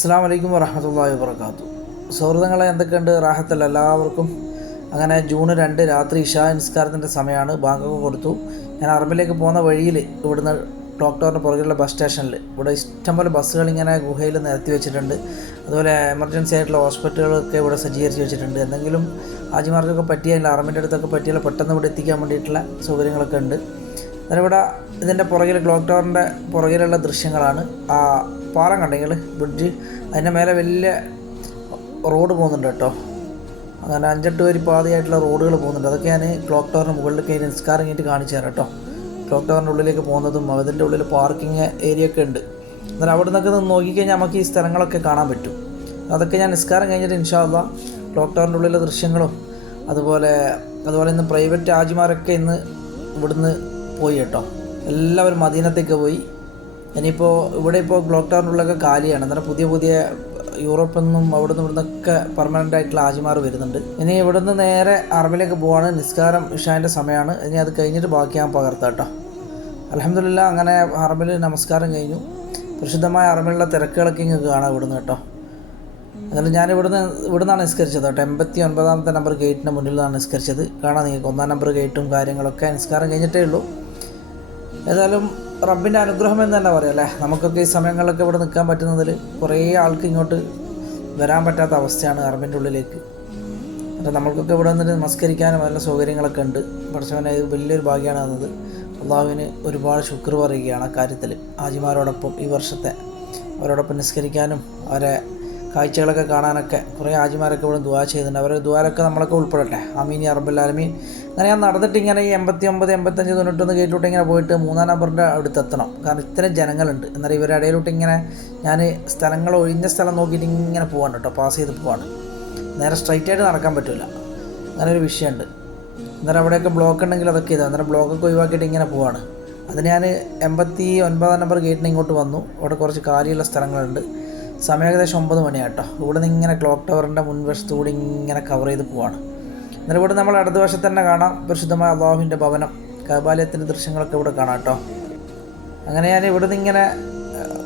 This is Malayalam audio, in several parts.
അസ്സാം വലൈക്കും വറഹമത്തല്ലാഹി വാബർക്കാത്തു സൗഹൃദങ്ങളെ എന്തൊക്കെയുണ്ട്? റാഹത്തല്ല? എല്ലാവർക്കും അങ്ങനെ ജൂൺ രണ്ട് രാത്രി ഇഷാ നിസ്കാരത്തിന്റെ സമയമാണ്. ബാങ്കൊക്കെ കൊടുത്തു. ഞാൻ അറബിലേക്ക് പോകുന്ന വഴിയിൽ ഇവിടുന്ന് ഡോക്ടറിന്റെ പുറകിലുള്ള ബസ് സ്റ്റേഷനിൽ ഇവിടെ ഇഷ്ടംപോലെ ബസ്സുകൾ ഇങ്ങനെ ഗുഹയിൽ നിരത്തി വെച്ചിട്ടുണ്ട്. അതുപോലെ എമർജൻസി ആയിട്ടുള്ള ഹോസ്പിറ്റലുകളൊക്കെ ഇവിടെ സജ്ജീകരിച്ച് വെച്ചിട്ടുണ്ട്. എന്തെങ്കിലും ആജിമാർക്കൊക്കെ പറ്റിയ അറബിന്റെ അടുത്തൊക്കെ പറ്റിയാൽ പെട്ടെന്ന് ഇവിടെ എത്തിക്കാൻ വേണ്ടിയിട്ടുള്ള സൗകര്യങ്ങളൊക്കെ ഉണ്ട്. അതിവിടെ ഇതിന്റെ പുറകിൽ ക്ലോക്ക് പുറകിലുള്ള ദൃശ്യങ്ങളാണ്. ആ പാലം കണ്ടെങ്കിൽ ബ്രിഡ്ജ് അതിന്റെ മേലെ വലിയ റോഡ് പോകുന്നുണ്ട് കേട്ടോ. അങ്ങനെ അഞ്ചെട്ട് വരി പാതയായിട്ടുള്ള റോഡുകൾ പോകുന്നുണ്ട്. അതൊക്കെ ഞാൻ ക്ലോക്ക് ടവറിന് മുകളിലേക്ക് നിസ്കാരം കഴിഞ്ഞിട്ട് കാണിച്ചു തരാം കേട്ടോ. ക്ലോക്ക് ടവറിന്റെ ഉള്ളിലേക്ക് പോകുന്നതും അതിന്റെ ഉള്ളിൽ പാർക്കിംഗ് ഏരിയ ഒക്കെ ഉണ്ട്. എന്നാൽ അവിടെ നിന്നൊക്കെ നിന്ന് നോക്കിക്കഴിഞ്ഞാൽ നമുക്ക് ഈ സ്ഥലങ്ങളൊക്കെ കാണാൻ പറ്റും. അതൊക്കെ ഞാൻ നിസ്കാരം കഴിഞ്ഞിട്ട് ഇൻഷാല്ല ക്ലോക്ക് ടവറിന്റെ ഉള്ളിലെ ദൃശ്യങ്ങളും അതുപോലെ അതുപോലെ ഇന്ന് പ്രൈവറ്റ് ആജിമാരൊക്കെ ഇന്ന് ഇവിടുന്ന് പോയി കേട്ടോ. എല്ലാവരും മദീനത്തേക്ക് പോയി. ഇനിയിപ്പോൾ ഇവിടെ ഇപ്പോൾ ബ്ലോക്ക് ടവറിനുള്ളൊക്കെ കാലിയാണ്. അന്നേരം പുതിയ പുതിയ യൂറോപ്പിൽ നിന്നും അവിടെ നിന്ന് ഇവിടുന്നൊക്കെ പെർമനന്റ് ആയിട്ടുള്ള ആജിമാർ വരുന്നുണ്ട്. ഇനി ഇവിടുന്ന് നേരെ അറബിലേക്ക് പോവാണ് നിസ്കാരം ഇഷാന്റെ സമയമാണ്. ഇനി അത് കഴിഞ്ഞിട്ട് ബാക്കി ഞാൻ പകർത്താം കേട്ടോ അലഹമില്ല അങ്ങനെ അറബിൽ നമസ്കാരം കഴിഞ്ഞു. പ്രസിദ്ധമായ അറബിലുള്ള തിരക്കുകളൊക്കെ ഇങ്ങനെ കാണാം ഇവിടുന്ന് കേട്ടോ എന്നാലും ഞാൻ ഇവിടുന്ന് ഇവിടുന്നാണ് നിസ്കരിച്ചത് കേട്ടോ എൺപത്തി ഒൻപതാമത്തെ നമ്പർ ഗേറ്റിന്റെ മുന്നിൽ നിന്നാണ് നിസ്കരിച്ചത്. കാണാം നിങ്ങൾക്ക് ഒന്നാം നമ്പർ ഗേറ്റും കാര്യങ്ങളൊക്കെ നിസ്കാരം കഴിഞ്ഞിട്ടേ ഉള്ളൂ. ഏതായാലും റബ്ബിന്റെ അനുഗ്രഹം എന്ന് തന്നെ പറയാം അല്ലേ? നമുക്കൊക്കെ ഈ സമയങ്ങളിലൊക്കെ ഇവിടെ നിൽക്കാൻ പറ്റുന്നതിൽ കുറേ ആൾക്ക് ഇങ്ങോട്ട് വരാൻ പറ്റാത്ത അവസ്ഥയാണ് അറബിന്റെ ഉള്ളിലേക്ക്. എന്നിട്ട് നമ്മൾക്കൊക്കെ ഇവിടെ വന്നിട്ട് നമസ്കരിക്കാനും നല്ല സൗകര്യങ്ങളൊക്കെ ഉണ്ട്. പഠിച്ചവനെ വലിയൊരു ഭാഗ്യമാണ് തന്നത്. അള്ളാഹുവിന് ഒരുപാട് ശുക്ർ പറയുകയാണ് ആ കാര്യത്തിൽ ആജിമാരോടൊപ്പം ഈ വർഷത്തെ അവരോടൊപ്പം നിസ്കരിക്കാനും അവരെ കാഴ്ചകളൊക്കെ കാണാനൊക്കെ കുറേ ആജിമാരൊക്കെ ഇവിടെ ദുവാ ചെയ്തിട്ടുണ്ട്. അവരുടെ ദ്വാരൊക്കെ നമ്മളൊക്കെ ഉൾപ്പെടട്ടെ. അമീൻ അറബുല്ലാലമീൻ അങ്ങനെ ഞാൻ നടന്നിട്ട് ഇങ്ങനെ ഈ എൺപത്തി ഒമ്പത് എൺപത്തഞ്ച് തൊണ്ണൂറ്റൊന്ന് ഗേറ്റിലോട്ട് ഇങ്ങനെ പോയിട്ട് മൂന്നാം നമ്പറിന്റെ അടുത്ത് എത്തണം കാരണം ഇത്രയും ജനങ്ങളുണ്ട്. എന്നാൽ ഇവരുടെ ഇടയിലോട്ട് ഇങ്ങനെ ഞാൻ സ്ഥലങ്ങൾ ഒഴിഞ്ഞ സ്ഥലം നോക്കിയിട്ട് ഇങ്ങനെ പോവാണ് കേട്ടോ. പാസ് ചെയ്ത് പോവാണ്. നേരെ സ്ട്രൈറ്റ് ആയിട്ട് നടക്കാൻ പറ്റില്ല അങ്ങനെ ഒരു വിഷയമുണ്ട്. അന്നേരം അവിടെയൊക്കെ ബ്ലോക്ക് ഉണ്ടെങ്കിൽ അതൊക്കെ ഇതാണ് അന്നേരം ബ്ലോക്കൊക്കെ ഒഴിവാക്കിയിട്ട് ഇങ്ങനെ പോവാണ്. അതിന് ഞാൻ എൺപത്തി ഒൻപതാം നമ്പർ ഗേറ്റിന് ഇങ്ങോട്ട് വന്നു. അവിടെ കുറച്ച് കാലിയുള്ള സ്ഥലങ്ങളുണ്ട്. സമയം ഏകദേശം ഒമ്പത് മണിയാട്ടോ. ഇവിടെ നിന്ന് ഇങ്ങനെ ക്ലോക്ക് ടവറിന്റെ മുൻവശത്തുകൂടി ഇങ്ങനെ കവർ ചെയ്ത് പോവാണ്. എന്നിട്ട് ഇവിടെ നമ്മൾ അടുത്ത വശത്ത് തന്നെ കാണാം. പരിശുദ്ധമായ അള്ളാഹുവിന്റെ ഭവനം. കബാലയത്തിന്റെ ദൃശ്യങ്ങളൊക്കെ ഇവിടെ കാണാം കേട്ടോ അങ്ങനെ ഞാൻ ഇവിടെ നിന്ന് ഇങ്ങനെ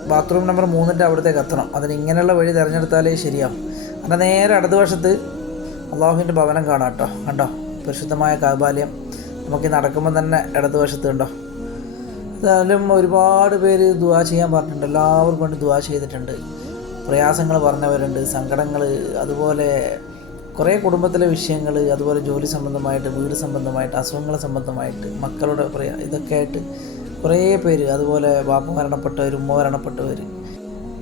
ബാത്റൂം നമ്പർ മൂന്നിന്റെ അവിടത്തേക്ക് എത്തണം. അതിന് ഇങ്ങനെയുള്ള വഴി തിരഞ്ഞെടുത്താലേ ശരിയാവും. അങ്ങനെ നേരെ അടുത്ത വശത്ത് അള്ളാഹുവിന്റെ ഭവനം കാണാം കേട്ടോ കണ്ടോ? പരിശുദ്ധമായ കാബാലയം. നമുക്ക് നടക്കുമ്പോൾ തന്നെ ഇടത് വശത്ത് കണ്ടോ? എന്തായാലും ഒരുപാട് പേര് ദുവാ ചെയ്യാൻ പറഞ്ഞിട്ടുണ്ട്. എല്ലാവർക്കും വേണ്ടി ദുവാ ചെയ്തിട്ടുണ്ട്. പ്രയാസങ്ങൾ പറഞ്ഞവരുണ്ട് സങ്കടങ്ങൾ അതുപോലെ കുറേ കുടുംബത്തിലെ വിഷയങ്ങൾ അതുപോലെ ജോലി സംബന്ധമായിട്ട് വീട് സംബന്ധമായിട്ട് അസുഖങ്ങൾ സംബന്ധമായിട്ട് മക്കളുടെ പ്രയാ ഇതൊക്കെ ആയിട്ട് കുറേ പേര് അതുപോലെ ബാപ്പ മരണപ്പെട്ടവർ ഉമ്മ മരണപ്പെട്ടവർ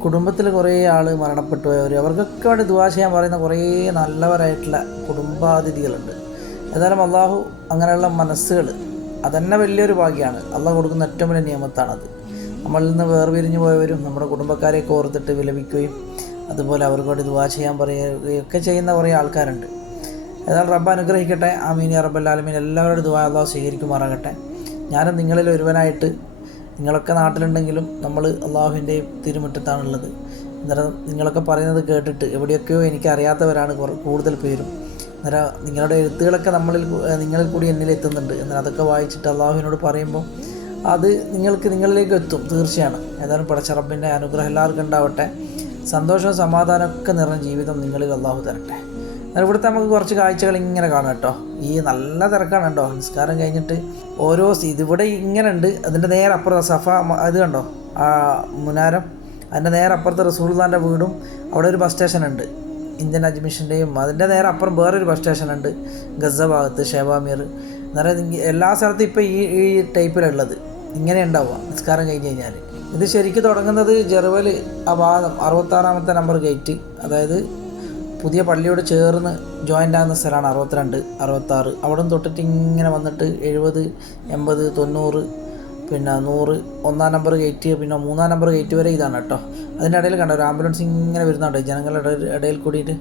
കുടുംബത്തിൽ കുറേ ആൾ മരണപ്പെട്ടവർ അവർക്കൊക്കെ വേണ്ടി ദുവാ ചെയ്യാൻ പറയുന്ന കുറേ നല്ലവരായിട്ടുള്ള കുടുംബാതിഥികളുണ്ട്. ഏതായാലും അള്ളാഹു അങ്ങനെയുള്ള മനസ്സുകൾ അതന്നെ വലിയൊരു ഭാഗ്യമാണ് അള്ളാഹു കൊടുക്കുന്ന ഏറ്റവും വലിയ നിയമത്താണത്. നമ്മളിൽ നിന്ന് വേർപിരിഞ്ഞു പോയവരും നമ്മുടെ കുടുംബക്കാരെയൊക്കെ ഓർത്തിട്ട് വിലപിക്കുകയും അതുപോലെ അവർക്കോട് ദുവാ ചെയ്യാൻ പറയുകയും ഒക്കെ ചെയ്യുന്ന കുറേ ആൾക്കാരുണ്ട്. ഏതായാലും റബ്ബ് അനുഗ്രഹിക്കട്ടെ. ആമീനി റബ്ബല്ലാലമീൻ എല്ലാവരുടെ ദുവാ അള്ളാഹ് സ്വീകരിക്കുമാറാകട്ടെ. ഞാനും നിങ്ങളിൽ ഒരുവനായിട്ട് നിങ്ങളൊക്കെ നാട്ടിലുണ്ടെങ്കിലും നമ്മൾ അള്ളാഹുവിന്റെയും തിരുമുറ്റത്താണുള്ളത്. അന്നേരം നിങ്ങളൊക്കെ പറയുന്നത് കേട്ടിട്ട് എവിടെയൊക്കെയോ എനിക്ക് അറിയാത്തവരാണ് കുറ- കൂടുതൽ പേരും. അന്നേരം നിങ്ങളുടെ എഴുത്തുകളൊക്കെ നമ്മളിൽ നിങ്ങളിൽ കൂടി എന്നിൽ എത്തുന്നുണ്ട് എന്നാൽ അതൊക്കെ വായിച്ചിട്ട് അള്ളാഹുവിനോട് പറയുമ്പോൾ അത് നിങ്ങൾക്ക് നിങ്ങളിലേക്ക് എത്തും തീർച്ചയാണ്. ഏതായാലും പടച്ച റബ്ബിന്റെ അനുഗ്രഹം എല്ലാവർക്കും ഉണ്ടാവട്ടെ. സന്തോഷവും സമാധാനമൊക്കെ നിറഞ്ഞ ജീവിതം നിങ്ങളിൽ അള്ളാഹു തരട്ടെ. എന്നാൽ ഇവിടുത്തെ നമുക്ക് കുറച്ച് കാഴ്ചകൾ ഇങ്ങനെ കാണാം കേട്ടോ. ഈ നല്ല തിരക്കാണ് കേട്ടോ നിസ്കാരം കഴിഞ്ഞിട്ട് ഓരോ ഇതിവിടെ ഇങ്ങനെ ഉണ്ട് അതിന്റെ നേരെ അപ്പുറത്ത് സഫ ഇത് കണ്ടോ? ആ മുനാരം. അതിന്റെ നേരെ അപ്പുറത്ത് റസൂൽദാന്റെ വീടും അവിടെ ഒരു ബസ് സ്റ്റേഷൻ ഉണ്ട്. ഇന്ത്യൻ അഡ്മിഷന്റെയും അതിന്റെ നേരെ അപ്പുറം വേറൊരു ബസ് സ്റ്റേഷൻ ഉണ്ട്. ഗസ ഭാഗത്ത് ഷെബാമീർ. നിങ്ങ- എല്ലാ സ്ഥലത്തും ഇപ്പോൾ ഈ ഈ ടൈപ്പിലുള്ളത് ഇങ്ങനെ ഉണ്ടാവുക. നിസ്കാരം കഴിഞ്ഞ് കഴിഞ്ഞാൽ ഇത് ശരിക്കും തുടങ്ങുന്നത് ജെറുവൽ ആ ഭാഗം അറുപത്താറാമത്തെ നമ്പർ ഗേറ്റ് അതായത് പുതിയ പള്ളിയോട് ചേർന്ന് ജോയിന്റ് ആകുന്ന സ്ഥലമാണ് അറുപത്തിരണ്ട് അറുപത്താറ്. അവിടെ നിന്ന് തൊട്ടിട്ട് ഇങ്ങനെ വന്നിട്ട് എഴുപത് എൺപത് തൊണ്ണൂറ് പിന്നെ നൂറ് ഒന്നാം നമ്പർ ഗേറ്റ് പിന്നെ മൂന്നാം നമ്പർ ഗേറ്റ് വരെ ഇതാണ് കേട്ടോ. അതിന്റെ ഇടയിൽ കണ്ടോ ഒരു ആംബുലൻസ് ഇങ്ങനെ വരുന്നുണ്ട്. ജനങ്ങളുടെ ഇടയിൽ കൂടിയിട്ട്.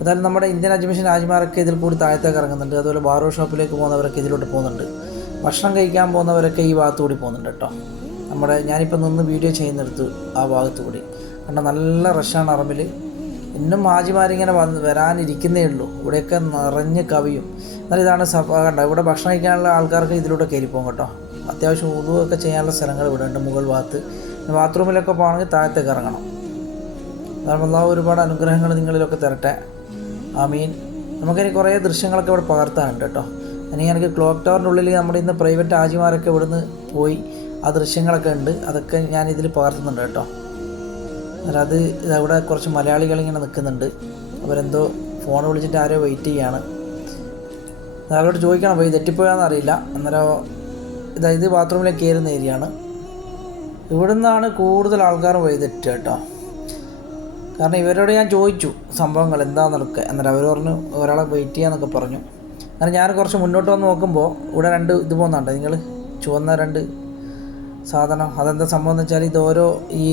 അതായത് നമ്മുടെ ഇന്ത്യൻ അഡ്മിഷൻ രാജ്മാരൊക്കെ ഇതിൽ കൂടി താഴത്തേക്ക് ഇറങ്ങുന്നുണ്ട്. അതുപോലെ ബാർബർ ഷോപ്പിലേക്ക് പോകുന്നവരൊക്കെ ഇതിലോട്ട് പോകുന്നുണ്ട്. ഭക്ഷണം കഴിക്കാൻ പോകുന്നവരൊക്കെ ഈ ഭാഗത്തു കൂടി പോകുന്നുണ്ട് കേട്ടോ. നമ്മുടെ ഞാനിപ്പോൾ നിന്ന് വീഡിയോ ചെയ്യുന്നിടത്ത് ആ ഭാഗത്തു കൂടി. കാരണം നല്ല റഷാണ് അറബിൽ ഇന്നും മാജിമാരിങ്ങനെ വന്ന് വരാനിരിക്കുന്നേ ഉള്ളൂ. ഇവിടെയൊക്കെ നിറഞ്ഞ് കവിയും. എന്നാൽ ഇതാണ് സഭ കണ്ടോ? ഇവിടെ ഭക്ഷണം കഴിക്കാനുള്ള ആൾക്കാർക്ക് ഇതിലൂടെ കയറിപ്പോകും കേട്ടോ. അത്യാവശ്യം ഉതുവൊക്കെ ചെയ്യാനുള്ള സ്ഥലങ്ങൾ ഇവിടെ ഉണ്ട് മുകൾ ഭാഗത്ത്. ബാത്റൂമിലൊക്കെ പോകണമെങ്കിൽ താഴത്തേക്ക് ഇറങ്ങണം. അള്ളാഹു ഒരുപാട് അനുഗ്രഹങ്ങൾ നിങ്ങളിലൊക്കെ തരട്ടെ. ആമീൻ. നമുക്കിനി കുറേ ദൃശ്യങ്ങളൊക്കെ ഇവിടെ പകർത്താനുണ്ട് കേട്ടോ. ഇനി എനിക്ക് ക്ലോക്ക് ടവറിന്റെ ഉള്ളിൽ നമ്മുടെ ഇന്ന് പ്രൈവറ്റ് ആജിമാരൊക്കെ ഇവിടുന്ന് പോയി ആ ദൃശ്യങ്ങളൊക്കെ ഉണ്ട്. അതൊക്കെ ഞാൻ ഇതിൽ പകർത്തുന്നുണ്ട് കേട്ടോ. അത് അവിടെ കുറച്ച് മലയാളികൾ ഇങ്ങനെ നിൽക്കുന്നുണ്ട്. അവരെന്തോ ഫോൺ വിളിച്ചിട്ട് ആരോ വെയിറ്റ് ചെയ്യാണ്. അവരോട് ചോദിക്കണം പോയി തെറ്റിപ്പോയാന്ന് അറിയില്ല. അന്നേരം ഇതായത് ബാത്റൂമിലേക്ക് കയറുന്ന ഏരിയയാണ് ഇവിടുന്നാണ് കൂടുതൽ ആൾക്കാർ പോയി തെറ്റ് കേട്ടോ. കാരണം ഇവരോട് ഞാൻ ചോദിച്ചു സംഭവങ്ങൾ എന്താണെന്നൊക്കെ അന്നേരം അവർ പറഞ്ഞു ഒരാളെ വെയിറ്റ് ചെയ്യാന്നൊക്കെ പറഞ്ഞു. അങ്ങനെ ഞാൻ കുറച്ച് മുന്നോട്ട് വന്ന് നോക്കുമ്പോൾ ഇവിടെ രണ്ട് ഇത് പോകുന്നുണ്ട്. നിങ്ങൾ ചുവന്ന രണ്ട് സാധനം. അതെന്താ സംഭവം എന്ന് വെച്ചാൽ ഇത് ഓരോ ഈ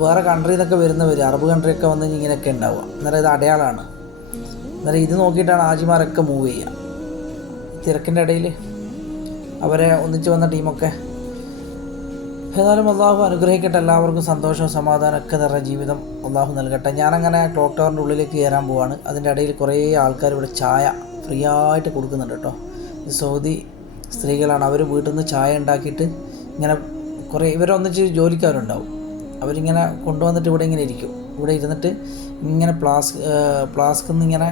വേറെ കൺട്രിയിൽ നിന്നൊക്കെ വരുന്നവർ അറബ് കൺട്രിയൊക്കെ വന്ന് ഇങ്ങനെയൊക്കെ ഉണ്ടാവുക. അന്നേരം ഇത് അടയാളമാണ് അന്നേരം ഇത് നോക്കിയിട്ടാണ് ആജിമാരൊക്കെ മൂവ് ചെയ്യുക. തിരക്കിന്റെ ഇടയിൽ അവരെ ഒന്നിച്ച് വന്ന ടീമൊക്കെ ഏതായാലും അള്ളാഹു അനുഗ്രഹിക്കട്ടെ. എല്ലാവർക്കും സന്തോഷവും സമാധാനമൊക്കെ നിറഞ്ഞ ജീവിതം അള്ളാഹു നൽകട്ടെ. ഞാനങ്ങനെ ക്ലോക്ക് ടവറിന്റെ ഉള്ളിലേക്ക് കയറാൻ പോവാണ്. അതിന്റെ ഇടയിൽ കുറേ ആൾക്കാർ ഇവിടെ ചായ ഫ്രീ ആയിട്ട് കൊടുക്കുന്നുണ്ട് കേട്ടോ. സൗദി സ്ത്രീകളാണ്. അവർ വീട്ടിൽ നിന്ന് ചായ ഉണ്ടാക്കിയിട്ട് ഇങ്ങനെ കുറേ ഇവരൊന്നിച്ച് ജോലിക്കാരുണ്ടാവും. അവരിങ്ങനെ കൊണ്ടുവന്നിട്ട് ഇവിടെ ഇങ്ങനെ ഇരിക്കും. ഇവിടെ ഇരുന്നിട്ട് ഇങ്ങനെ പ്ലാസ്ക് പ്ലാസ്കിൽ നിന്ന് ഇങ്ങനെ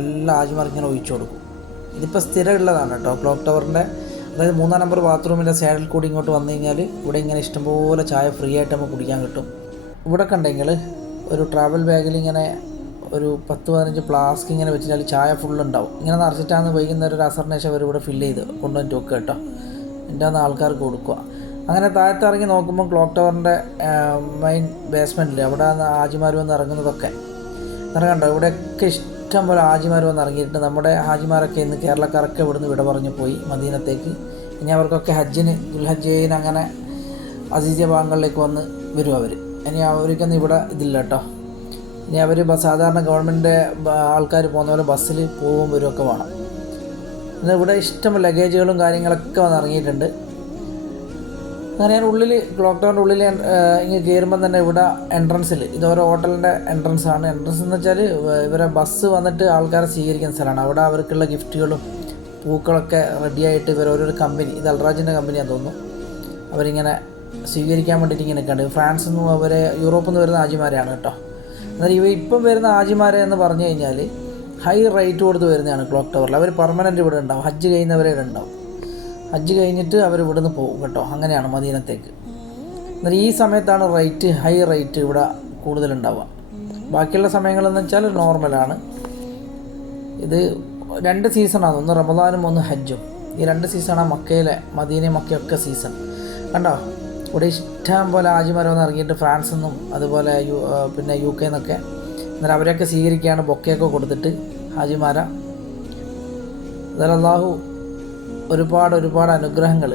എല്ലാ ആജിമാർക്കും ഇങ്ങനെ ഒഴിച്ചു കൊടുക്കും. ഇതിപ്പോൾ സ്ഥിരമുള്ളതാണ് കേട്ടോ. ക്ലോക്ക് ടവറിന്റെ അതായത് മൂന്നാം നമ്പർ ബാത്റൂമിന്റെ സൈഡിൽ കൂടി ഇങ്ങോട്ട് വന്നു കഴിഞ്ഞാൽ ഇവിടെ ഇങ്ങനെ ഇഷ്ടംപോലെ ചായ ഫ്രീ ആയിട്ട് നമുക്ക് കുടിക്കാൻ കിട്ടും. ഇവിടെ കണ്ടെങ്കിൽ ഒരു ട്രാവൽ ബാഗിൽ ഇങ്ങനെ ഒരു പത്ത് പതിനഞ്ച് ഫ്ലാസ്ക് ഇങ്ങനെ വെച്ചാൽ ചായ ഫുൾ ഉണ്ടാവും. ഇങ്ങനെ നിറച്ചിട്ടാണ് വൈകുന്നേരം ഒരു അസറിന് ശേഷം അവർ ഇവിടെ ഫില്ല് ചെയ്ത് കൊണ്ടുവന്നിട്ട് വെക്കുക കേട്ടോ. എന്റെ അന്ന് ആൾക്കാർക്ക് കൊടുക്കുക. അങ്ങനെ താഴത്ത് ഇറങ്ങി നോക്കുമ്പോൾ ക്ലോക്ക് ടവറിന്റെ മെയിൻ ബേസ്മെന്റിൽ അവിടെ ആജിമാർ വന്ന് ഇറങ്ങുന്നതൊക്കെ. അങ്ങനെ കണ്ടോ? ഇവിടെയൊക്കെ ഇഷ്ടം പോലെ ഹാജിമാർ വന്ന് ഇറങ്ങിയിട്ട് നമ്മുടെ ഹാജിമാരൊക്കെ ഇന്ന് കേരളക്കാരൊക്കെ ഇവിടുന്ന് വിട പറഞ്ഞു പോയി മദീനത്തേക്ക്. ഇനി അവർക്കൊക്കെ ഹജ്ജിന് ദുൽഹജ്ജിന് അങ്ങനെ അസീസിയ ഭാഗങ്ങളിലേക്ക് വന്ന് വരും അവർ ഇനി അവർക്കൊന്നും ഇവിടെ ഇതില്ല കേട്ടോ. ഇനി അവർ സാധാരണ ഗവൺമെന്റ് ആൾക്കാർ പോകുന്ന പോലെ ബസ്സിൽ പോവും വരുമൊക്കെ വേണം. എന്നാൽ ഇവിടെ ഇഷ്ടം ലഗേജുകളും കാര്യങ്ങളൊക്കെ വന്ന് ഇറങ്ങിയിട്ടുണ്ട്. അങ്ങനെ ഞാൻ ഉള്ളിൽ ക്ലോക്ക് ടവറിന്റെ ഉള്ളിൽ ഇങ്ങനെ കയറുമ്പോൾ തന്നെ ഇവിടെ എൻട്രൻസിൽ ഇത് ഓരോ ഹോട്ടലിന്റെ എൻട്രൻസ് ആണ്. എൻട്രൻസ് എന്ന് വെച്ചാൽ ഇവരെ ബസ് വന്നിട്ട് ആൾക്കാരെ സ്വീകരിക്കുന്ന സ്ഥലമാണ്. അവിടെ അവർക്കുള്ള ഗിഫ്റ്റുകളും പൂക്കളൊക്കെ റെഡിയായിട്ട് ഇവർ ഓരോരു കമ്പനി ഇത് അൽറാജിന്റെ കമ്പനിയാണ് തോന്നുന്നു. അവരിങ്ങനെ സ്വീകരിക്കാൻ വേണ്ടിയിട്ട് ഇങ്ങനെ നിൽക്കുന്നുണ്ട് ഫ്രാൻസിൽ നിന്നും അവരെ യൂറോപ്പിൽ നിന്ന് വരുന്ന ആജിമാരെയാണ് കേട്ടോ. എന്നാൽ ഇവ ഇപ്പം വരുന്ന ആജിമാരെ എന്ന് പറഞ്ഞു കഴിഞ്ഞാൽ ഹൈ റേറ്റ് കൊടുത്ത് വരുന്നതാണ് ക്ലോക്ക് ടവറിൽ അവർ പെർമനന്റ് ഇവിടെ ഉണ്ടാവും. ഹജ്ജ് കഴിയുന്നവരെ ഇവിടെ ഉണ്ടാവും. ഹജ്ജ് കഴിഞ്ഞിട്ട് അവർ ഇവിടുന്ന് പോകും കേട്ടോ. അങ്ങനെയാണ് മദീനത്തേക്ക്. എന്നാൽ ഈ സമയത്താണ് റേറ്റ് ഹൈ റേറ്റ് ഇവിടെ കൂടുതലുണ്ടാവുക. ബാക്കിയുള്ള സമയങ്ങളെന്ന് വെച്ചാൽ നോർമലാണ് ഇത് രണ്ട് സീസണാണ് ഒന്ന് റമദാനും ഒന്ന് ഹജ്ജും. ഈ രണ്ട് സീസണാണ് മക്കയിലെ മദീനയും മക്കയൊക്കെ സീസൺ കണ്ടോ? ഇവിടെ ഇഷ്ടം പോലെ ആജിമാർ വന്ന് ഇറങ്ങിയിട്ട് ഫ്രാൻസിൽ നിന്നും അതുപോലെ യു പിന്നെ യു കെ നിന്നൊക്കെ എന്നാൽ അവരെയൊക്കെ സ്വീകരിക്കുകയാണ്. ബൊക്കയൊക്കെ കൊടുത്തിട്ട് ഹാജിമാര. അതായത് അള്ളാഹു ഒരുപാട് ഒരുപാട് അനുഗ്രഹങ്ങൾ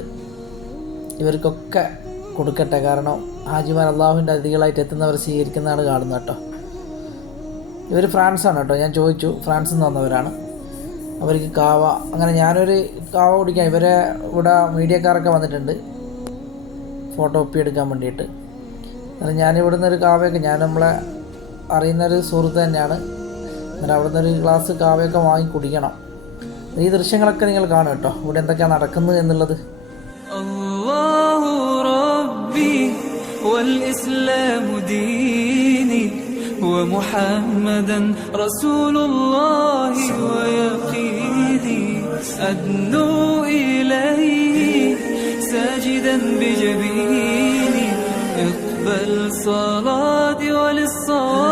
ഇവർക്കൊക്കെ കൊടുക്കട്ടെ. കാരണം ഹാജിമാർ അള്ളാഹുവിന്റെ അതിഥികളായിട്ട് എത്തുന്നവർ സ്വീകരിക്കുന്നതാണ് കാണുന്നത് കേട്ടോ. ഇവർ ഫ്രാൻസാണ് കേട്ടോ. ഞാൻ ചോദിച്ചു ഫ്രാൻസിൽ നിന്ന് വന്നവരാണ്. അവർക്ക് കാവ അങ്ങനെ ഞാനൊരു കാവ കുടിക്കാൻ ഇവരെ ഇവിടെ മീഡിയക്കാരൊക്കെ വന്നിട്ടുണ്ട്. ഫോട്ടോ ഒപ്പി എടുക്കാൻ വേണ്ടിയിട്ട്. അന്നേരം ഞാൻ നിന്നൊരു കാവയൊക്കെ ഞാൻ നമ്മളെ അറിയുന്നൊരു സുഹൃത്ത് തന്നെയാണ്. അന്നേരം അവിടെ ഒരു ഗ്ലാസ് കാവയൊക്കെ വാങ്ങി കുടിക്കണം. ഈ ദൃശ്യങ്ങളൊക്കെ നിങ്ങൾ കാണും കേട്ടോ ഇവിടെ എന്തൊക്കെയാണ് നടക്കുന്നത് എന്നുള്ളത് الله ربي والإسلام ديني ومحمدا رسول الله ويقيني أدنو إليه ساجدا بجبيني اقبل صلاتي وللصواب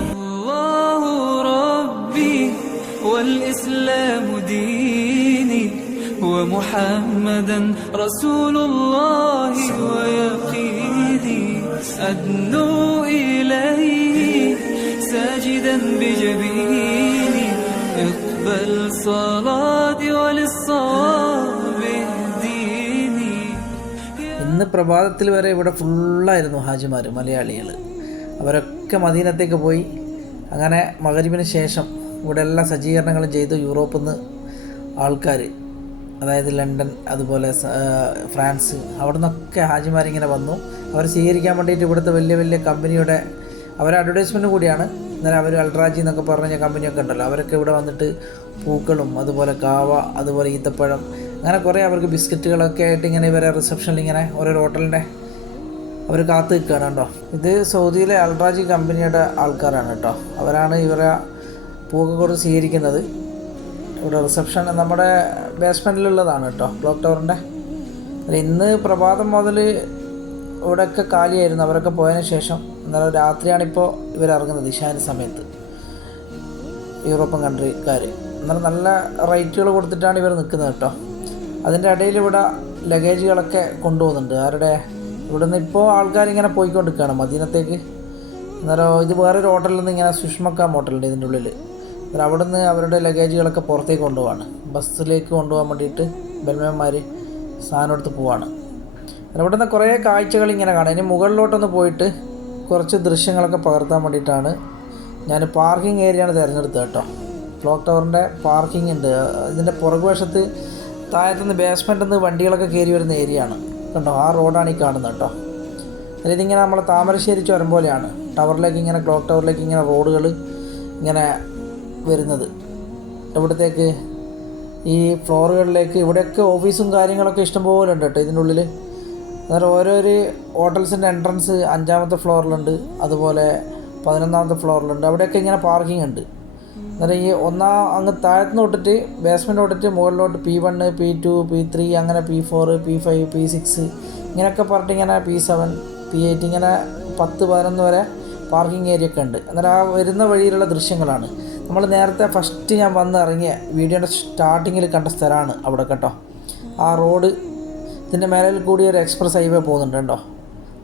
والإسلام ديني ومحمدا رسول الله ويقيني أدنو إليه ساجدا بجبيني اقبل صلاتي وللصواب اهديني ഇന്ന് പ്രഭാതത്തിൽ വരെ ഇവിടെ ഫുള്ളായിരുന്നു ഹാജിമാർ മലയാളികൾ അവരൊക്കെ മദീനത്തേക്ക് പോയി അങ്ങനെ മകരിവിന് ശേഷം ഇവിടെ എല്ലാ സജ്ജീകരണങ്ങളും ചെയ്തു യൂറോപ്പിൽ നിന്ന് ആൾക്കാർ അതായത് ലണ്ടൻ അതുപോലെ ഫ്രാൻസ് അവിടെ നിന്നൊക്കെ ഹാജിമാരിങ്ങനെ വന്നു. അവർ സ്വീകരിക്കാൻ വേണ്ടിയിട്ട് ഇവിടുത്തെ വലിയ വലിയ കമ്പനിയുടെ അവർ അഡ്വർടൈസ്മെന്റ് കൂടിയാണ്. അന്നേരം അവർ അൾട്രാജി എന്നൊക്കെ പറഞ്ഞ കമ്പനിയൊക്കെ ഉണ്ടല്ലോ. അവരൊക്കെ ഇവിടെ വന്നിട്ട് പൂക്കളും അതുപോലെ കാവ അതുപോലെ ഈത്തപ്പഴം അങ്ങനെ കുറേ അവർക്ക് ബിസ്ക്കറ്റുകളൊക്കെ ആയിട്ട് ഇങ്ങനെ ഇവരെ റിസപ്ഷനിൽ ഇങ്ങനെ ഓരോ ഹോട്ടലിന്റെ അവർ കാത്തു നിൽക്കുകയാണ് കേട്ടോ. ഇത് സൗദിയിലെ അൾട്രാജി കമ്പനിയുടെ ആൾക്കാരാണ് കേട്ടോ. അവരാണ് ഇവരെ പൂക്കൾ കൊടുത്ത് സ്വീകരിക്കുന്നത്. ഇവിടെ റിസപ്ഷൻ നമ്മുടെ ബേസ്മെന്റിലുള്ളതാണ് കേട്ടോ ക്ലോക്ക് ടവറിന്റെ ഇന്ന് പ്രഭാതം മുതൽ ഇവിടെയൊക്കെ കാലിയായിരുന്നു അവരൊക്കെ പോയതിന് ശേഷം. ഇന്നലെ രാത്രിയാണിപ്പോൾ ഇവരിറങ്ങുന്നത് ഇഷാന് സമയത്ത്. യൂറോപ്യൻ കൺട്രിക്കാർ എന്നാലും നല്ല റേറ്റുകൾ കൊടുത്തിട്ടാണ് ഇവർ നിൽക്കുന്നത് കേട്ടോ. അതിന്റെ ഇടയിൽ ഇവിടെ ലഗേജുകളൊക്കെ കൊണ്ടുപോകുന്നുണ്ട്. ആരുടെ? ഇവിടെ നിന്ന് ഇപ്പോൾ ആൾക്കാരിങ്ങനെ പോയിക്കൊണ്ടിരിക്കുകയാണ് മദീനത്തേക്ക്. അന്നേരം ഇത് വേറൊരു ഹോട്ടലിൽ നിന്ന് ഇങ്ങനെ സുഷ്മക്കാം ഹോട്ടലുണ്ട് ഇതിന്റെ ഉള്ളിൽ അന്നേരം അവിടെ നിന്ന് അവരുടെ ലഗേജുകളൊക്കെ പുറത്തേക്ക് കൊണ്ടുപോവാണ്. ബസ്സിലേക്ക് കൊണ്ടുപോകാൻ വേണ്ടിയിട്ട് ബെൽമേന്മാർ സാധനം എടുത്ത് പോവാണ്. അവിടെ നിന്ന് കുറേ കാഴ്ചകൾ ഇങ്ങനെ കാണാം. ഇനി മുകളിലോട്ടൊന്ന് പോയിട്ട് കുറച്ച് ദൃശ്യങ്ങളൊക്കെ പകർത്താൻ വേണ്ടിയിട്ടാണ് ഞാൻ പാർക്കിംഗ് ഏരിയയാണ് തിരഞ്ഞെടുത്തത് കേട്ടോ. ക്ലോക്ക് ടവറിന്റെ പാർക്കിംഗ് ഉണ്ട്. ഇതിന്റെ പുറകുവശത്ത് താഴത്തുനിന്ന് ബേസ്മെന്റിൽ നിന്ന് വണ്ടികളൊക്കെ കയറി വരുന്ന ഏരിയ ആണ്. കണ്ടോ? ആ റോഡാണ് ഈ കാണുന്നത് കേട്ടോ. ഇതിങ്ങനെ നമ്മൾ താമരശ്ശേരി ചുരം പോലെയാണ്. ടവറിലേക്ക് ഇങ്ങനെ ക്ലോക്ക് ടവറിലേക്ക് ഇങ്ങനെ റോഡുകൾ ഇങ്ങനെ വരുന്നത്. എവിടത്തേക്ക്? ഈ ഫ്ലോറുകളിലേക്ക്. ഇവിടെയൊക്കെ ഓഫീസും കാര്യങ്ങളൊക്കെ ഇഷ്ടംപോലെ ഉണ്ട് കേട്ടോ ഇതിന്റെ ഉള്ളിൽ അന്നേരം ഓരോരു ഹോട്ടൽസിന്റെ എൻട്രൻസ് അഞ്ചാമത്തെ ഫ്ലോറിലുണ്ട്. അതുപോലെ പതിനൊന്നാമത്തെ ഫ്ലോറിലുണ്ട്. അവിടെയൊക്കെ ഇങ്ങനെ പാർക്കിംഗ് ഉണ്ട്. അന്നേരം ഈ ഒന്നാം അങ്ങ് താഴത്തുനിന്ന് തൊട്ടിട്ട് ബേസ്മെന്റ് തൊട്ടിട്ട് മുകളിലോട്ട് P one P two P three അങ്ങനെ P four P five P six ഇങ്ങനെയൊക്കെ പറഞ്ഞിട്ട് ഇങ്ങനെ പി സെവൻ പി എയ്റ്റ് ഇങ്ങനെ പത്ത് പതിനൊന്ന് വരെ പാർക്കിംഗ് ഏരിയ ഒക്കെ ഉണ്ട്. അന്നേരം ആ വരുന്ന വഴിയിലുള്ള ദൃശ്യങ്ങളാണ്. നമ്മൾ നേരത്തെ ഫസ്റ്റ് ഞാൻ വന്ന് ഇറങ്ങിയ വീഡിയോയുടെ സ്റ്റാർട്ടിങ്ങിൽ കണ്ട സ്ഥലമാണ് അവിടെ കേട്ടോ. ആ റോഡ് ഇതിന്റെ മേലിൽ കൂടി ഒരു എക്സ്പ്രസ് ഹൈവേ പോകുന്നുണ്ട് കേട്ടോ.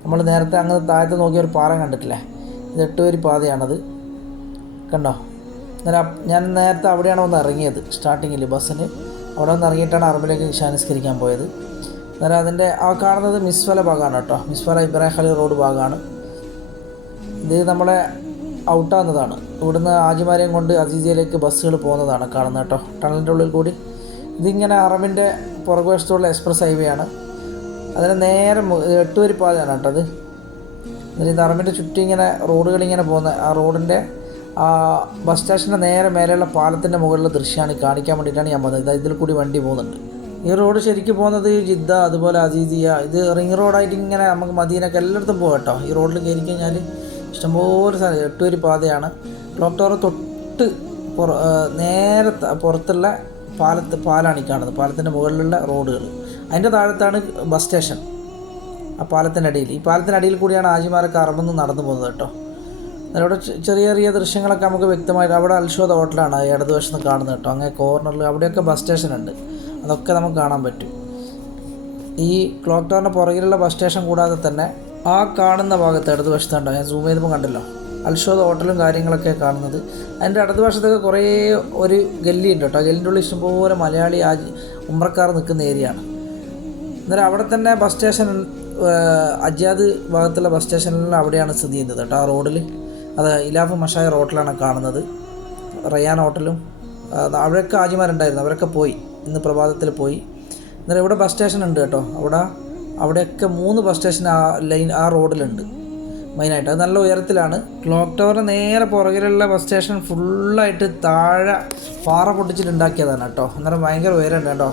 നമ്മൾ നേരത്തെ അങ്ങ് താഴത്ത് നോക്കിയ ഒരു പാറ കണ്ടിട്ടില്ലേ? ഇത് എട്ടുവരി പാതയാണത്. കണ്ടോ? അന്നേരം ഞാൻ നേരത്തെ അവിടെയാണ് വന്ന് ഇറങ്ങിയത് സ്റ്റാർട്ടിങ്ങിൽ ബസ്സിന് അവിടെ വന്ന് ഇറങ്ങിയിട്ടാണ് അറബിലേക്ക് ഇഷാനിസ്കരിക്കാൻ പോയത്. അന്നേരം അതിന്റെ ആ കാണുന്നത് മിസ്വല ഭാഗമാണ് കേട്ടോ. മിസ്വല ഇബ്രാഹിം അലി റോഡ് ഭാഗമാണ്. ഇത് നമ്മളെ ഔട്ടാകുന്നതാണ്. ഇവിടുന്ന് ആജിമാരെയും കൊണ്ട് അസീസിയയിലേക്ക് ബസ്സുകൾ പോകുന്നതാണ് കാണുന്നത് കേട്ടോ. ടണലിന്റെ ഉള്ളിൽ കൂടി. ഇതിങ്ങനെ അറബിന്റെ പുറകുവശത്തുള്ള എക്സ്പ്രസ് ഹൈവേ ആണ് അതിന് നേരെ എട്ട് എട്ടുവരി പാതയാണ് കേട്ടോ അത്. ഇത് അറബിന്റെ ചുറ്റും ഇങ്ങനെ റോഡുകൾ ഇങ്ങനെ പോകുന്ന ആ റോഡിന്റെ ആ ബസ് സ്റ്റേഷന്റെ നേരെ മേലെയുള്ള പാലത്തിന്റെ മുകളിലെ ദൃശ്യമാണ് കാണിക്കാൻ വേണ്ടിയിട്ടാണ് ഞാൻ ഇതാ ഇതിൽ കൂടി വണ്ടി പോകുന്നുണ്ട്. ഈ റോഡ് ശരിക്കും പോകുന്നത് ജിദ്ദ അതുപോലെ അസീസിയ ഇത് റിംഗ് റോഡായിട്ട് ഇങ്ങനെ നമുക്ക് മദീനൊക്കെ എല്ലായിടത്തും പോകാം കേട്ടോ. ഈ റോഡിൽ കയറി കഴിഞ്ഞാൽ ഇഷ്ടംപോലെ സ്ഥലം എട്ടുപേര് പാതയാണ്. ക്ലോക്ക് ടവർ തൊട്ട് പുറ നേരെ പുറത്തുള്ള പാലത്ത് പാലാണ് ഈ കാണുന്നത്. പാലത്തിന്റെ മുകളിലുള്ള റോഡുകൾ. അതിന്റെ താഴത്താണ് ബസ് സ്റ്റേഷൻ. ആ പാലത്തിന്റെ അടിയിൽ. ഈ പാലത്തിന്റെ അടിയിൽ കൂടിയാണ് ആജിമാരൊക്കെ അറമ്പെന്ന് നടന്നു പോകുന്നത് കേട്ടോ. അതിലൂടെ ചെറിയ ചെറിയ ദൃശ്യങ്ങളൊക്കെ നമുക്ക് വ്യക്തമായിട്ട് അവിടെ അൽഷോദ ഹോട്ടലാണ് ആ ഇടതുവശത്ത് കാണുന്നത് കേട്ടോ. അങ്ങനെ കോർണറിൽ അവിടെയൊക്കെ ബസ് സ്റ്റേഷൻ ഉണ്ട്. അതൊക്കെ നമുക്ക് കാണാൻ പറ്റും. ഈ ക്ലോക്ക് ടവറിന്റെ പുറകിലുള്ള ബസ് സ്റ്റേഷൻ കൂടാതെ തന്നെ ആ കാണുന്ന ഭാഗത്ത് ഇടതുവശത്തുണ്ടോ ഞാൻ സൂം ചെയ്തപ്പോൾ കണ്ടല്ലോ. അൽഷോദ് ഹോട്ടലും കാര്യങ്ങളൊക്കെ കാണുന്നത്. അതിന്റെ ഇടതുവശത്തൊക്കെ കുറേ ഒരു ഗല്ലി ഉണ്ട് കേട്ടോ. ഗല്ലിന്റെ ഉള്ളിൽ ഇഷ്ടംപോലെ മലയാളി ആ ഉമ്രക്കാർ നിൽക്കുന്ന ഏരിയ ആണ്. അന്നേരം അവിടെ തന്നെ ബസ് സ്റ്റേഷൻ അജാദ് ഭാഗത്തുള്ള ബസ് സ്റ്റേഷനിൽ അവിടെയാണ് സ്ഥിതി ചെയ്യുന്നത് കേട്ടോ ആ റോഡിൽ അത് ഇലാഫ് മഷായ റോട്ടിലാണ് കാണുന്നത്. റയാൻ ഹോട്ടലും അവിടെയൊക്കെ ആജിമാരുണ്ടായിരുന്നു. അവരൊക്കെ പോയി. ഇന്ന് പ്രഭാതത്തിൽ പോയി. അന്നേരം ഇവിടെ ബസ് സ്റ്റേഷൻ ഉണ്ട് കേട്ടോ. അവിടെ അവിടെയൊക്കെ മൂന്ന് ബസ് സ്റ്റേഷൻ ആ ലൈൻ ആ റോഡിലുണ്ട് മെയിനായിട്ട് അത് നല്ല ഉയരത്തിലാണ്. ക്ലോക്ക് ടവറിന് നേരെ പുറകിലുള്ള ബസ് സ്റ്റേഷൻ ഫുള്ളായിട്ട് താഴെ പാറ പൊട്ടിച്ചിട്ടുണ്ടാക്കിയതാണ് കേട്ടോ. അന്നേരം ഭയങ്കര ഉയരമുണ്ട് കേട്ടോ.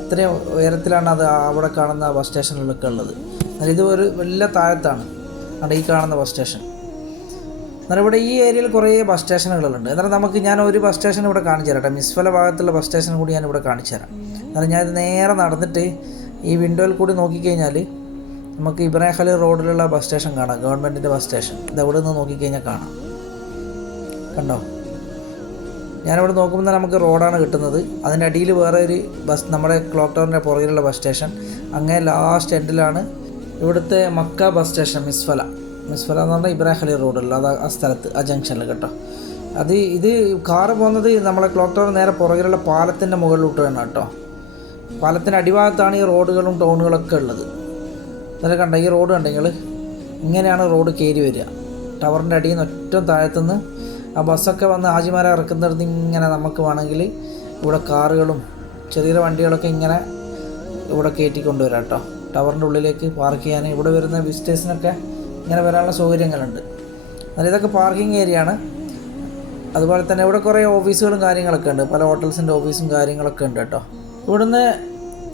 അത്രയും ഉയരത്തിലാണ് അത് അവിടെ കാണുന്ന ബസ് സ്റ്റേഷനിലൊക്കെ ഉള്ളത്. എന്നാൽ ഇത് ഒരു വലിയ താഴത്താണ്. അവിടെ ഈ കാണുന്ന ബസ് സ്റ്റേഷൻ എന്നാൽ ഇവിടെ ഈ ഏരിയയിൽ കുറേ ബസ് സ്റ്റേഷനുകളുണ്ട് എന്നാൽ നമുക്ക് ഞാൻ ഒരു ബസ് സ്റ്റേഷൻ ഇവിടെ കാണിച്ചു തരാം കേട്ടോ മിസ്ഫല ഭാഗത്തുള്ള ബസ് സ്റ്റേഷൻ കൂടി ഞാൻ ഇവിടെ കാണിച്ചു തരാം എന്നാൽ ഞാനിത് നേരെ നടന്നിട്ട് ഈ വിൻഡോയിൽ കൂടി നോക്കിക്കഴിഞ്ഞാൽ നമുക്ക് ഇബ്രാഹിം റോഡിലുള്ള ബസ് സ്റ്റേഷൻ കാണാം. ഗവൺമെന്റിന്റെ ബസ് സ്റ്റേഷൻ ഇത് അവിടെ നിന്ന് നോക്കിക്കഴിഞ്ഞാൽ കാണാം. കണ്ടോ? ഞാനിവിടെ നോക്കുമ്പോൾ തന്നെ നമുക്ക് റോഡാണ് കിട്ടുന്നത്. അതിന്റെ അടിയിൽ വേറെ ഒരു ബസ് നമ്മുടെ ക്ലോക്ക് ടവറിന്റെ പുറകിലുള്ള ബസ് സ്റ്റേഷൻ അങ്ങനെ ലാസ്റ്റ് എൻഡിലാണ് ഇവിടുത്തെ Mecca bus station Misfalah Misfalah എന്ന് പറഞ്ഞാൽ ഇബ്രാഹിം ഖലീൽ റോഡുള്ള അത് ആ സ്ഥലത്ത് ആ ജംഗ്ഷനിൽ കേട്ടോ. അത് ഇത് കാറ് പോകുന്നത് നമ്മളെ ക്ലോക്ക് ടവർ നേരെ പുറകിലുള്ള പാലത്തിന്റെ മുകളിലോട്ട് വേണം കേട്ടോ. പാലത്തിന്റെ അടിഭാഗത്താണ് ഈ റോഡുകളും ടൗണുകളൊക്കെ ഉള്ളത്. ഇന്നലെ കണ്ട ഈ റോഡ് കണ്ടെങ്കിൽ ഇങ്ങനെയാണ് റോഡ് കയറി വരിക. ടവറിന്റെ അടിയിൽ നിന്ന് ഒറ്റ താഴത്തുനിന്ന് ആ ബസ്സൊക്കെ വന്ന് ആജിമാരെ ഇറക്കുന്നിടത്ത് ഇങ്ങനെ നമുക്ക് വേണമെങ്കിൽ ഇവിടെ കാറുകളും ചെറിയ വണ്ടികളൊക്കെ ഇങ്ങനെ ഇവിടെ കയറ്റി കൊണ്ടുവരാം കേട്ടോ. ടവറിന്റെ ഉള്ളിലേക്ക് പാർക്ക് ചെയ്യാൻ. ഇവിടെ വരുന്ന വിസിറ്റേഴ്സിനൊക്കെ ഇങ്ങനെ വരാനുള്ള സൗകര്യങ്ങളുണ്ട്. എന്നാൽ ഇതൊക്കെ പാർക്കിംഗ് ഏരിയ ആണ്. അതുപോലെ തന്നെ ഇവിടെ കുറേ ഓഫീസുകളും കാര്യങ്ങളൊക്കെ ഉണ്ട്. പല ഹോട്ടൽസിന്റെ ഓഫീസും കാര്യങ്ങളൊക്കെ ഉണ്ട് കേട്ടോ. ഇവിടുന്ന്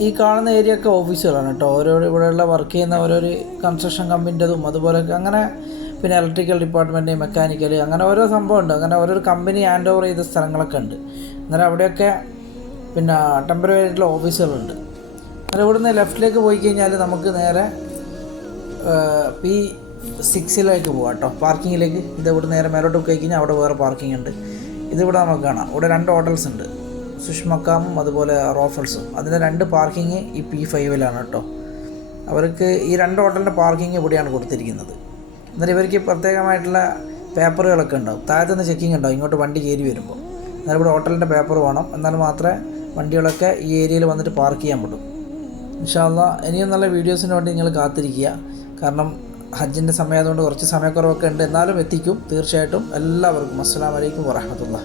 ഈ കാണുന്ന ഏരിയ ഒക്കെ ഓഫീസുകളാണ് കേട്ടോ. ഓരോ ഇവിടെയുള്ള വർക്ക് ചെയ്യുന്ന ഓരോരു കൺസ്ട്രക്ഷൻ കമ്പനിന്റെതും അതുപോലെ അങ്ങനെ പിന്നെ ഇലക്ട്രിക്കൽ ഡിപ്പാർട്ട്മെന്റ് മെക്കാനിക്കൽ അങ്ങനെ ഓരോ സംഭവമുണ്ട്. അങ്ങനെ ഓരോ കമ്പനി ഹാൻഡ് ഓവർ ചെയ്ത സ്ഥലങ്ങളൊക്കെ ഉണ്ട്. അന്നേരം അവിടെയൊക്കെ പിന്നെ ടെമ്പററി ആയിട്ടുള്ള ഓഫീസുകളുണ്ട് അന്നേരം ഇവിടുന്ന് ലെഫ്റ്റിലേക്ക് പോയി കഴിഞ്ഞാൽ നമുക്ക് നേരെ പി സിക്സിലേക്ക് പോകാം കേട്ടോ. പാർക്കിങ്ങിലേക്ക് ഇത് ഇവിടെ നേരെ മേലോട്ട് പോയി കഴിഞ്ഞാൽ അവിടെ വേറെ പാർക്കിംഗ് ഉണ്ട്. ഇതിവിടെ നമുക്ക് കാണാം. ഇവിടെ രണ്ട് ഹോട്ടൽസ് ഉണ്ട്. സുഷ്മക്കാമും അതുപോലെ റോഫൽസും അതിന്റെ രണ്ട് പാർക്കിംഗ് ഈ പി ഫൈവിലാണ് കേട്ടോ. അവർക്ക് ഈ രണ്ട് ഹോട്ടലിന്റെ പാർക്കിംഗ് ഇവിടെയാണ് കൊടുത്തിരിക്കുന്നത്. എന്നാൽ ഇവർക്ക് പ്രത്യേകമായിട്ടുള്ള പേപ്പറുകളൊക്കെ ഉണ്ടാവും. താഴത്തു നിന്ന് ചെക്കിംഗ് ഉണ്ടാവും. ഇങ്ങോട്ട് വണ്ടി കയറി വരുമ്പോൾ എന്നാൽ ഇവിടെ ഹോട്ടലിന്റെ പേപ്പർ വേണം. എന്നാൽ മാത്രമേ വണ്ടികളൊക്കെ ഈ ഏരിയയിൽ വന്നിട്ട് പാർക്ക് ചെയ്യാൻ പറ്റും. ഇൻഷാല്ല ഇനിയും നല്ല വീഡിയോസിന് വേണ്ടി നിങ്ങൾ കാത്തിരിക്കുക. കാരണം ഹജ്ജിന്റെ സമയം ആയതുകൊണ്ട് കുറച്ച് സമയക്കുറവൊക്കെ ഉണ്ട്. എന്നാലും എത്തിക്കും. തീർച്ചയായിട്ടും എല്ലാവർക്കും. അസ്സാം വലൈക്കും വറഹമത്തുള്ള